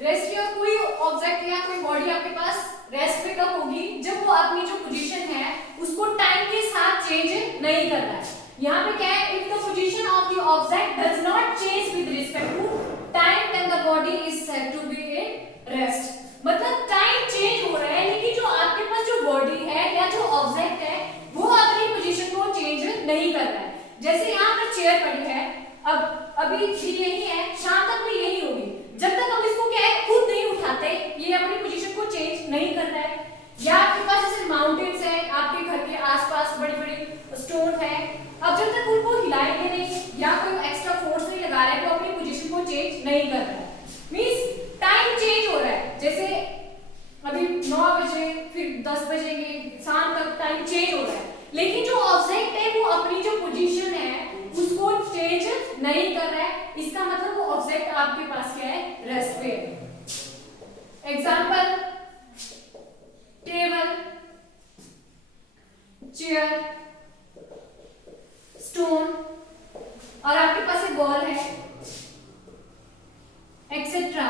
Rest या कोई object या कोई बॉडी आपके पास रेस्ट पे कब होगी, जब वो अपनी जो पोजीशन है उसको टाइम के साथ चेंज नहीं करता है। यहाँ पे क्या है, if the position of the object does not change with respect to time then the body is said to be in rest. मतलब टाइम चेंज हो रहा है लेकिन जो आपके पास जो बॉडी है या जो ऑब्जेक्ट है वो अपनी पोजीशन को चेंज नहीं कर रहा है। जैसे यहाँ पर चेयर पड़ी है, अब अभी भी यही है, शाम तक भी यही होगी, जब तक हम इसको क्या है खुद नहीं उठाते ये अपनी पोजीशन को चेंज नहीं करता है। या आपके पास जैसे माउंटेन्स है, आपके घर के आसपास बड़ी बड़ी स्टोन है, अब जब तक उनको हिलाएंगे नहीं या कोई एक्स्ट्रा फोर्स नहीं लगा रहा है तो अपनी पोजीशन को चेंज नहीं कर रहा है। मींस टाइम चेंज हो रहा है, जैसे अभी 9 बजे फिर 10 बजेंगे, शाम तक टाइम चेंज हो रहा है, लेकिन जो ऑब्जेक्ट है वो अपनी जो पोजीशन है उसको चेंज नहीं कर रहा है। इसका मतलब वो ऑब्जेक्ट आपके पास क्या है, रेस्ट पे है। एग्जांपल, टेबल, चेयर, स्टोन, और आपके पास एक बॉल है, etcetera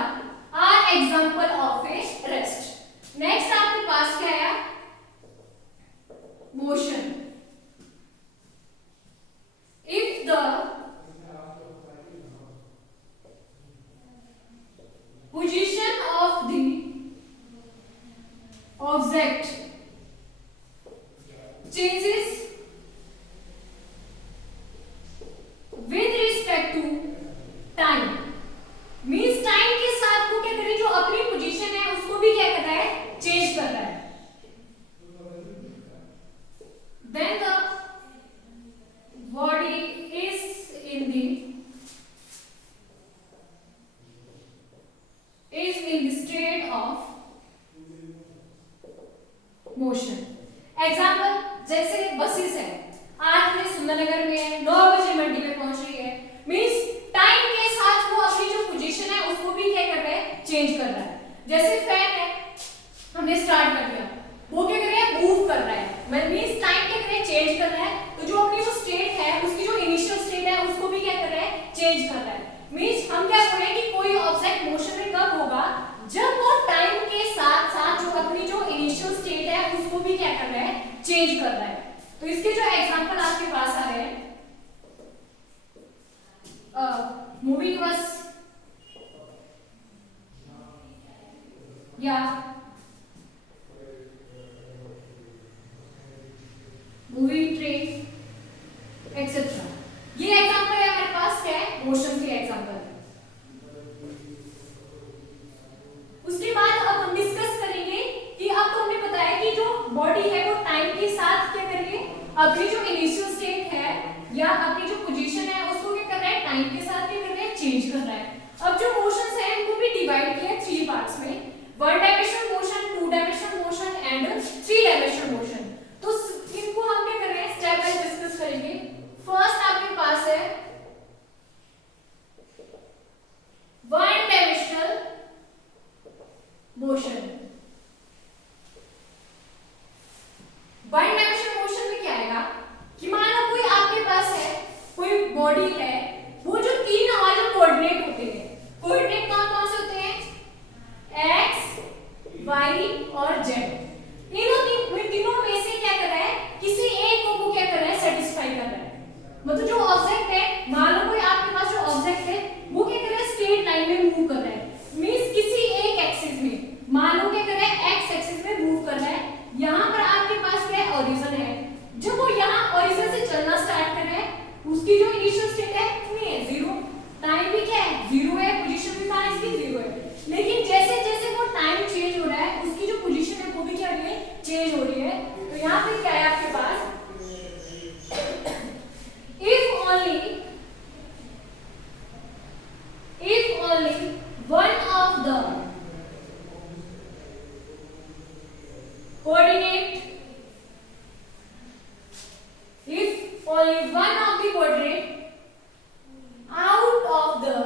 are example of a rest. Next आपके पास क्या है, motion. If the position of the object changes with respect to time, means time के साथ वो क्या करे, जो अपनी पोजीशन है उसको भी क्या कर रहा है, चेंज कर रहा है। Then the body is in the state of motion। Example, जैसे बसेस है, 8 बजे सुंदरनगर में है, 9 बजे मंडी में पहुंच रही है, मींस टाइम के साथ वो अपनी जो पोजीशन है उसको भी क्या कर रहा है, चेंज कर रहा है। जैसे फैन है, हमने स्टार्ट कर दिया, वो क्या कर रहा है, मूव कर रहा है, मींस टाइम क्या कर रहा है, चेंज कर रहा है। तो जो अपनी जो स्टेट है उसकी जो इनिशियल स्टेट है उसको भी क्या कर रहा है, चेंज कर रहा है। मींस हम क्या बोल रहे हैं कि कोई ऑब्जेक्ट मोशन में कब होगा, जब वो टाइम के साथ साथ जो अपनी जो इनिशियल स्टेट है उसको भी क्या कर रहा है, चेंज कर रहा है। तो इसके जो एग्जांपल आपके पास आ रहे हैं, मूविंग बस या मूविंग ट्रेन एक्सेट्रा। ये एग्जांपल है हमारे पास क्या है, मोशन के एग्जांपल। उसके बाद अब हम डिस्कस करेंगे कि अब तो हमने बताया कि जो बॉडी है वो टाइम के साथ क्या करेगी, अपनी जो इनिशियल स्टेट है या अपनी जो पोजीशन है उसको क्या कर रहा है, टाइम के साथ क्या कर रहा है, चेंज कर रहा है। अब जो मोशंस है इनको भी डिवाइड किया 3 पार्ट्स में, 1 dimensional motion, 2 dimensional motion and 3 dimensional motion. तो इनको हम क्या कर रहे हैं, स्टेप बाय डिस्कस करेंगे। फर्स्ट आपके पास है 1 डायमेंशनल मोशन। 1 डायमेंशनल मोशन में क्या आएगा कि मान लो कोई आपके पास है, कोई बॉडी है, वो जो 3 हमारे कोऑर्डिनेट होते हैं, कोऑर्डिनेट कौन कौन से होते हैं, x, y और z। तीनों में से क्या कर रहा है, किसी एक को क्या कर रहा है, सेटिस्फाई कर रहा है। मतलब जो ऑब्जेक्ट है, मान लो कोई आपके पास जो ऑब्जेक्ट है वो क्या कर रहा है, स्ट्रेट लाइन में मूव कर रहा है, मींस किसी एक एक्सिस में, मान लो क्या कर रहा है, एक्स एक्सिस में मूव कर रहा है। यहाँ पर आपके पास क्या है, ओरिजिन है, जब वो यहाँ ओरिजिन से चलना स्टार्ट कर रहा है उसकी जो इनिशियल स्टेट है कितनी है, 0, टाइम भी क्या है, 0 है, पोजीशन भी कहां इसकी 0 है। लेकिन जैसे जैसे वो टाइम चेंज हो रहा है उसकी जो पोजीशन है वो भी क्या हो रही है, चेंज हो रही है। तो यहाँ पे क्या है आपके पास, if only one of the coordinate, if only one of the coordinate out of the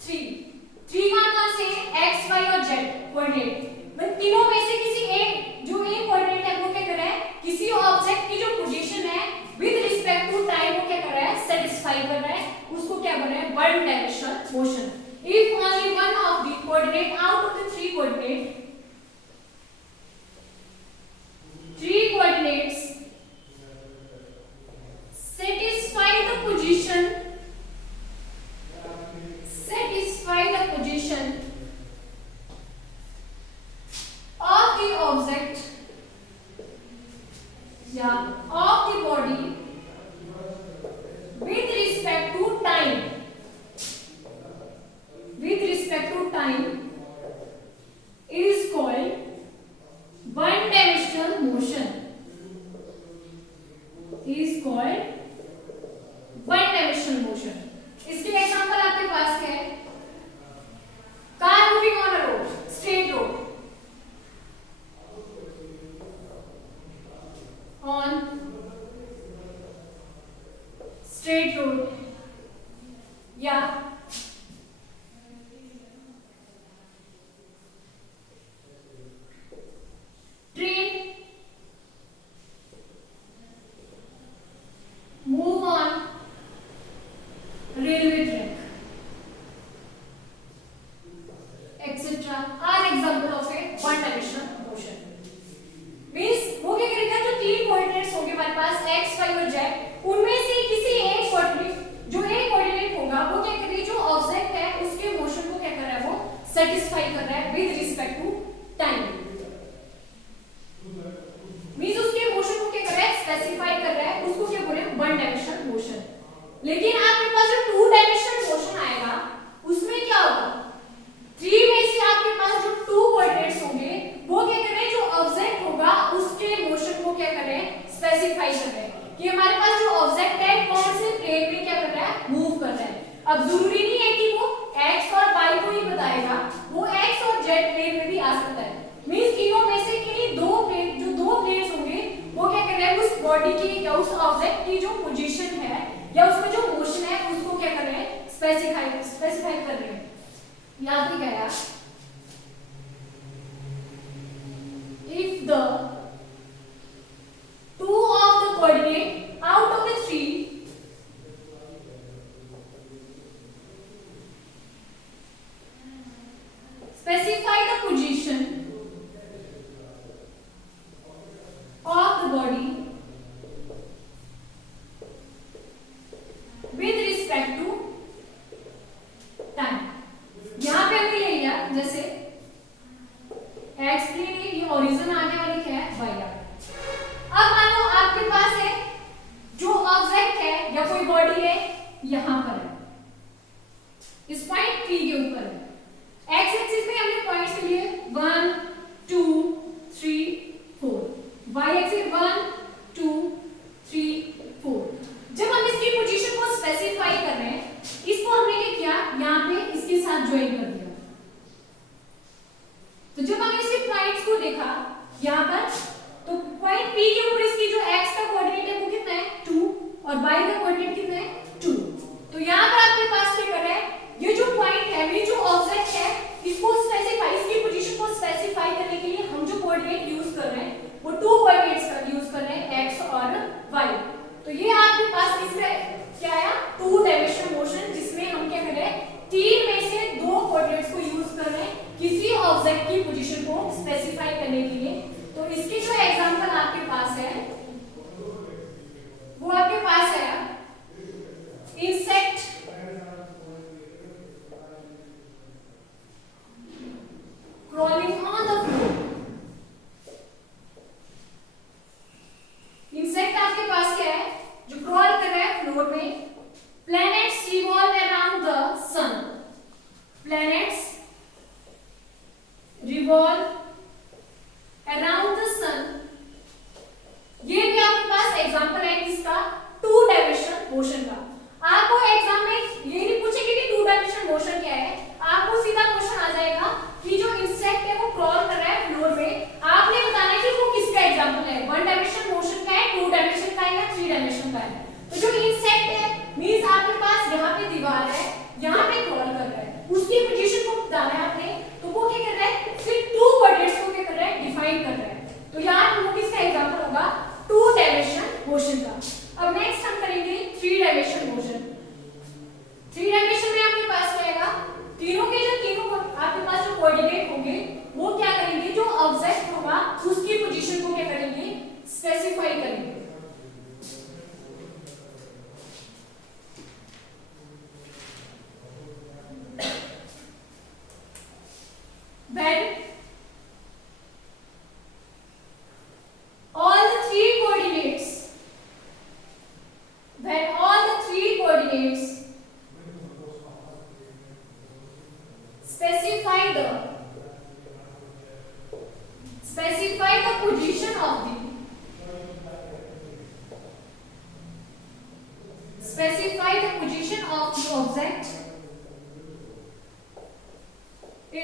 3 कौन से हैं, x, y और z कोऑर्डिनेट, मतलब तीनों में से किसी एक जो एक कोऑर्डिनेट है वो क्या कर रहा है, किसी ऑब्जेक्ट की जो पोजीशन है विद रिस्पेक्ट टू टाइम वो क्या कर रहा है, सेटिस्फाई कर रहा है, उसको क्या बोल रहे हैं, 1 dimensional motion. if only one of the coordinate out of the three coordinates satisfy the position of the object या of the body with respect to time is called one dimensional motion. इसके example आपके पास क्या है? Car moving on a road, straight road, या train move on railway track, etcetera are example of a one dimensional motion. Means वो क्या करेगा, जो तीन कोऑर्डिनेट्स होंगे हमारे पास x, y और z, उनमें से किसी एक कोऑर्डिनेट, जो एक कोऑर्डिनेट होगा वो क्या कर रही है, जो ऑब्जेक्ट है उसके मोशन को क्या कर रहा है, वो सेटिस्फाई कर रहा है with respect to time. Means उसके मोशन को क्या कर रहा है, स्पेसिफाई कर रहा है, उसको क्या बोले, वन डायमेंशनल मोशन. लेकिन आपके पास जो टू डायमेंशनल मोशन आएगा उसमें क्या होगा, थ्री में से आपके पास जो टू कोऑर्डिनेट्स होंगे वो क्या कर रहे हैं, जो ऑब्जेक्ट होगा उसके मोशन को क्या कर रहे हैं, स्पेसिफाई कर रहे हैं कि हमारे पास जो ऑब्जेक्ट है कौन से प्लेन में क्या कर रहा है, मूव कर रहा है. अब जरूरी नहीं है कि वो x और y को ही बताएगा, वो x और z प्लेन में भी आ सकता है. मींस तीनों में से किन्हीं दो प्लेन, जो दो प्लेन्स होंगे वो क्या कर रहे हैं, उस बॉडी की या उस ऑब्जेक्ट की जो पोजीशन है या उसमें जो मोशन है उसको क्या कर रहे हैं, स्पेसिफाई कर रहे हैं. याद भी गया, if the two of the coordinate out of the three specify the position of the body with respect to time. यहां पे हमने ले लिया, जैसे x प्लेन है, ये ओरिजिन आ गया और ये क्या है, y आ गया. अब मान लो आपके पास है जो ऑब्जेक्ट है या कोई बॉडी है यहां पर है, इस पॉइंट P के ऊपर है. x एक्सिस में हमने पॉइंट्स लिए 1 2 3 4, y एक्सिस 1 2 3 4. जब हम इसकी पोजीशन को स्पेसिफाई कर रहे हैं, इसको हमने क्या किया, यहां पे इसके साथ ज्वाइन कर दिया. तो जब हमने इसके पॉइंट्स को देखा यहां पर, तो पॉइंट P के ऊपर इसकी जो x का कोऑर्डिनेट है वो कितना है, 2, और y का कोऑर्डिनेट कितना है, 2. तो यहां पर आपके पास क्या कर रहा है, ये जो पॉइंट है, ये जो ऑब्जेक्ट है, इसको स्पेसिफाई, इसकी पोजीशन को स्पेसिफाई करने के लिए हम जो कोऑर्डिनेट यूज कर रहे हैं वो टू कोऑर्डिनेट्स का यूज कर रहे हैं, x और y. तो ये आपके पास किसका क्या आया, टू डायमेंशनल मोशन, जिसमें हम क्या कर रहे हैं, तीन में से दो कोऑर्डिनेट्स को यूज कर रहे हैं किसी ऑब्जेक्ट की पोजीशन को स्पेसिफाई करने के लिए. तो इसके जो एग्जांपल आपके पास है वो आपके पास है insect crawling on the floor. Insect आपके पास क्या है, जो क्रॉल कर रहा है फ्लोर में. Planets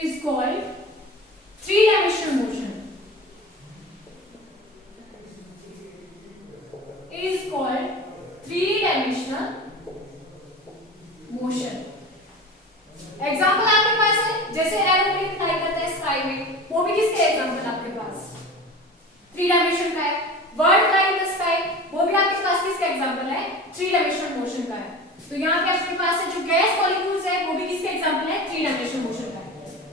is called three-dimensional motion. Is called three-dimensional motion. Example आपके पास है, जैसे एरोप्लेन फ्लाई करता है स्काई में, वो भी किसके एग्जाम्पल आपके पास थ्री डायमेंशन का है. Bird fly in the sky, वो भी आपके पास किसका एग्जाम्पल है, थ्री डायमेंशनल मोशन का है. तो यहाँ पे आपके पास है जो गैस मॉलिक्यूल्स है, वो भी किसके एग्जाम्पल है, थ्री डायमेंशनल मोशन का है.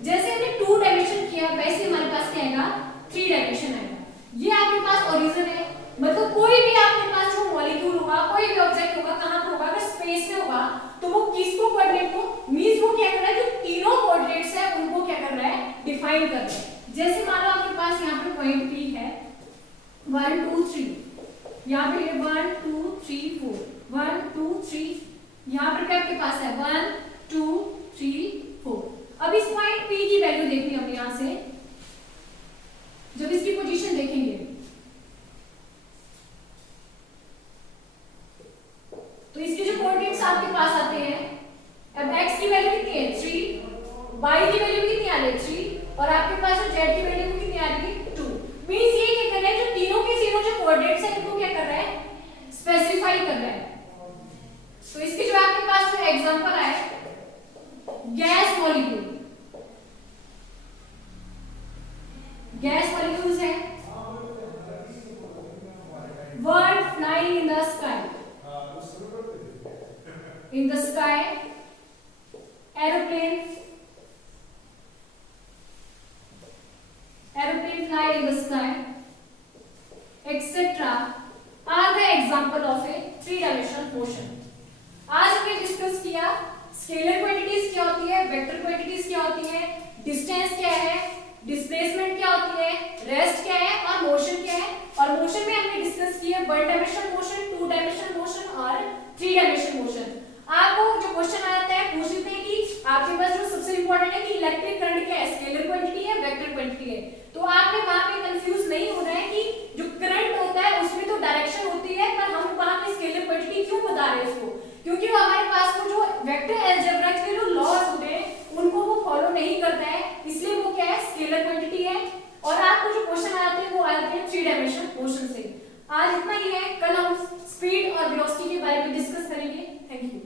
जैसे हमने टू डायमेंशन किया, वैसे हमारे पास क्या आएगा, थ्री डायमेंशन आएगा. ये आपके पास ओरिजिन है, मतलब कोई भी आपके पास जो मॉलिक्यूल होगा, कोई भी ऑब्जेक्ट होगा, कहां पर होगा, अगर स्पेस में होगा, तो वो किसको कोऑर्डिनेट को मींस वो क्या कर रहा है, जो तीनों कोऑर्डिनेट्स है उनको क्या कर रहा है, डिफाइन कर रहा है. जैसे मान लो आपके पास यहाँ पे पॉइंट P है 1 2 3, यहाँ पे 1 2 3 4, 1 2 3, यहाँ पर क्या आपके पास है 1 2 3 4. अब इस पॉइंट P की वैल्यू देखनी है हम यहाँ से, जब इसकी पोजीशन देखेंगे तो इसके जो कोऑर्डिनेट्स आपके पास आते हैं, अब x की वैल्यू कितनी है 3, y की वैल्यू कितनी आ रही है 3, और आपके पास जो z की वैल्यू कितनी आ रही है 2. मींस ये क्या कर रहा है, जो तीनों के तीनों जो कोऑर्डिनेट्स है इनको क्या कर रहा है, स्पेसिफाई कर रहा है. तो इसके जो आपके पास जो एग्जांपल है, गैस मॉलिक्यूल, गैस मॉलिक्यूल्स है, bird flying in the sky, in the sky, aeroplane fly in the sky, etc. are the example of a three dimensional motion. आज हमने डिस्कस किया स्केलर क्वांटिटीज क्या होती है, वेक्टर क्वांटिटीज क्या होती है, डिस्टेंस क्या है, डिस्प्लेसमेंट क्या होती है, रेस्ट क्या है और मोशन क्या है. और मोशन में हमने डिस्कस किया one dimensional motion, two dimensional motion और थ्री डायमेंशनल मोशन. आपको जो क्वेश्चन आता है पूछते हैं कि आपके पास जो सबसे इंपॉर्टेंट है कि इलेक्ट्रिक करंट क्या है, स्केलर क्वांटिटी है, वेक्टर क्वांटिटी है. तो आपने वहां पे कंफ्यूज नहीं होना है कि जो करंट होता है उसमें तो डायरेक्शन होती है, पर हम वहां पे स्केलर क्वांटिटी क्यों बता रहे हैं इसको, क्योंकि हमारे पास वो जो वेक्टर अलजेब्रा के जो लॉज होते हैं उनको वो फॉलो नहीं करता है, इसलिए वो क्या है, स्केलर क्वांटिटी है. और आपको जो क्वेश्चन आते हैं वो आते हैं थ्री डायमेंशनल मोशन से. आज इतना ही है, कल हम स्पीड और वेलोसिटी के बारे में डिस्कस करेंगे. Thank you.